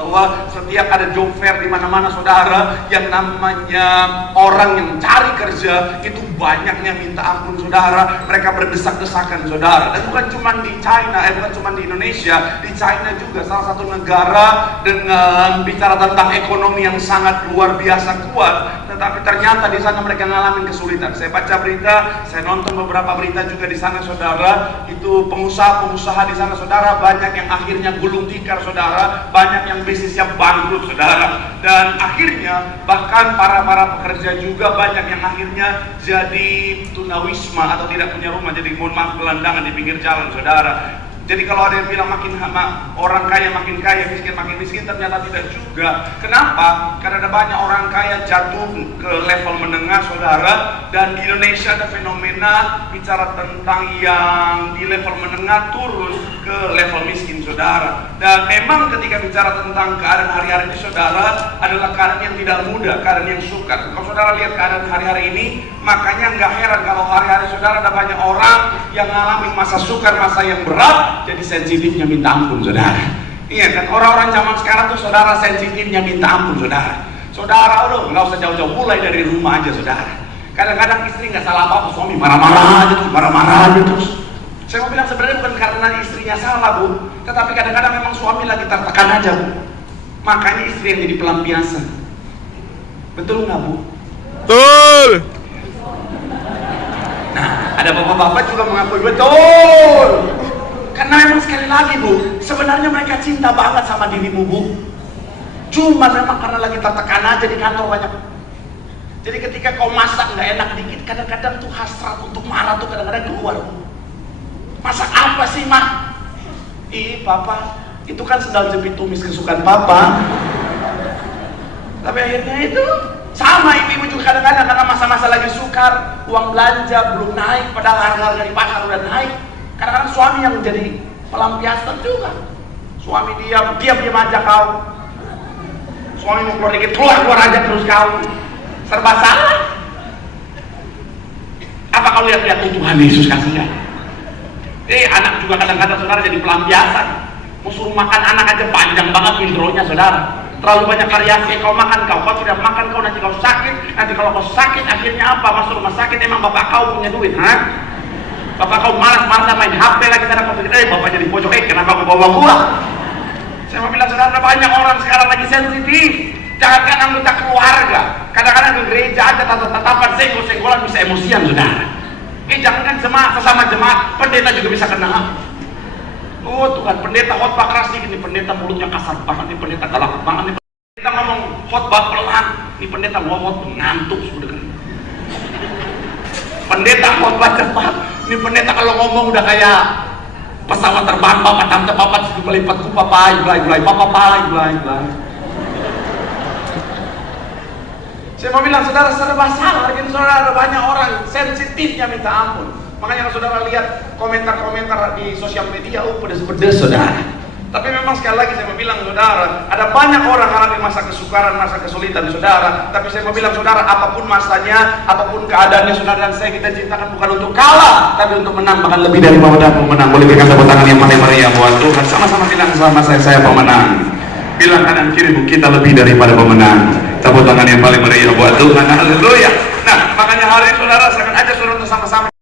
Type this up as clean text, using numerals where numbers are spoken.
bahwa setiap ada job fair di mana-mana saudara, yang namanya orang yang cari kerja itu banyaknya minta ampun saudara, mereka berdesak-desakan saudara. Dan bukan cuma di China, bukan cuma di Indonesia, di China juga salah satu negara dengan bicara tentang ekonomi yang sangat luar biasa kuat, tetapi ternyata di sana mereka ngalamin kesulitan. Saya baca berita, saya nonton beberapa berita juga di sana saudara, itu pengusaha-pengusaha di sana saudara, banyak yang akhirnya gulung tikar saudara, banyak yang bisnisnya bangkrut saudara, dan akhirnya bahkan para pekerja juga banyak yang akhirnya jadi tunawisma atau tidak punya rumah, jadi mohon maaf gelandangan di pinggir jalan saudara. Jadi kalau ada yang bilang orang kaya makin kaya, miskin makin miskin, ternyata tidak juga. Kenapa? Karena ada banyak orang kaya jatuh ke level menengah saudara, dan di Indonesia ada fenomena bicara tentang yang di level menengah turun ke level miskin saudara. Dan memang ketika bicara tentang keadaan hari-hari ini saudara, adalah keadaan yang tidak mudah, keadaan yang sukar. Kalau saudara lihat keadaan hari-hari ini, makanya nggak heran kalau hari-hari saudara ada banyak orang yang ngalamin masa sukar, masa yang berat, jadi sensitifnya minta ampun saudara. Iya kan, orang-orang zaman sekarang tuh saudara sensitifnya minta ampun saudara. Saudara udah nggak usah jauh-jauh, mulai dari rumah aja saudara. Kadang-kadang istri nggak salah apa-apa, suami marah-marah aja terus. Saya mau bilang sebenarnya bukan karena istrinya salah bu, tetapi kadang-kadang memang suami lagi tertekan aja bu. Makanya istri yang jadi pelampiasan. Betul nggak bu? Betul. Nah, ada bapak-bapak juga mengakui betul. Karena memang sekali lagi bu, sebenarnya mereka cinta banget sama dirimu bu. Cuma memang karena lagi tertekan aja di kantor banyak. Jadi ketika kau masak nggak enak dikit, kadang-kadang tuh hasrat untuk marah tuh kadang-kadang keluar bu. Masak apa sih mah? Ih papa, itu kan sendal jepit tumis kesukaan papa. Tapi akhirnya itu sama ibu juga kadang-kadang karena masa-masa lagi sukar, uang belanja belum naik, padahal harga-harga di pasar udah naik. Kadang-kadang suami yang menjadi pelampiasan juga. Suami diam aja kau. Suami mau keluar dikit, keluar aja terus kau. Serba salah. Apa kau lihat-lihat Tuhan Yesus kasihnya? Anak juga kadang-kadang saudara jadi pelampiasan. Mau suruh makan anak aja panjang banget intronya saudara. Terlalu banyak variasi, kau makan kau tidak makan kau, nanti kau sakit. Nanti kalau kau sakit akhirnya apa? Masuk rumah sakit, emang bapak kau punya duit, ha? Bapak kau malas-malasan main HP lagi, karena kau pikir, bapak jadi pojok, kenapa kau bawa gua? Saya mau bilang saudara, banyak orang sekarang lagi sensitif. Jangankan anggota keluarga, kadang-kadang ke gereja aja tatapan senggol-senggolan bisa emosian saudara. Jangankan jemaat, sesama jemaat, pendeta juga bisa kena. Oh tuh kan, pendeta khotbah keras nih, pendeta mulutnya kasar banget, nih pendeta galak banget, nih pendeta ngomong khotbah pelan, nih pendeta ngomong ngantuk sudah. Pendeta khotbah cepat, nih pendeta kalau ngomong udah kayak pesawat terbang, bapak tante bapak situ melipat ku papai, belai papai. Saya mau bilang saudara serba salah, gitu saudara, ada banyak orang sensitifnya minta ampun. Makanya kalau saudara lihat komentar-komentar di sosial media, pedes-pedes saudara. Tapi memang sekali lagi saya mau bilang saudara, ada banyak orang mengalami masa kesukaran, masa kesulitan saudara. Tapi saya mau bilang saudara, apapun masanya, apapun keadaannya saudara dan saya, kita cintakan bukan untuk kalah, tapi untuk menang, bahkan lebih dari pemenang. Boleh berikan tepuk tangan yang paling meriah buat Tuhan. Sama-sama bilang sama saya pemenang. Bilang kanan kiri bu, kita lebih daripada pemenang. Tepuk tangan yang paling meriah buat Tuhan. Haleluya. Nah makanya hari ini saudara, saya akan ajak saudara untuk sama-sama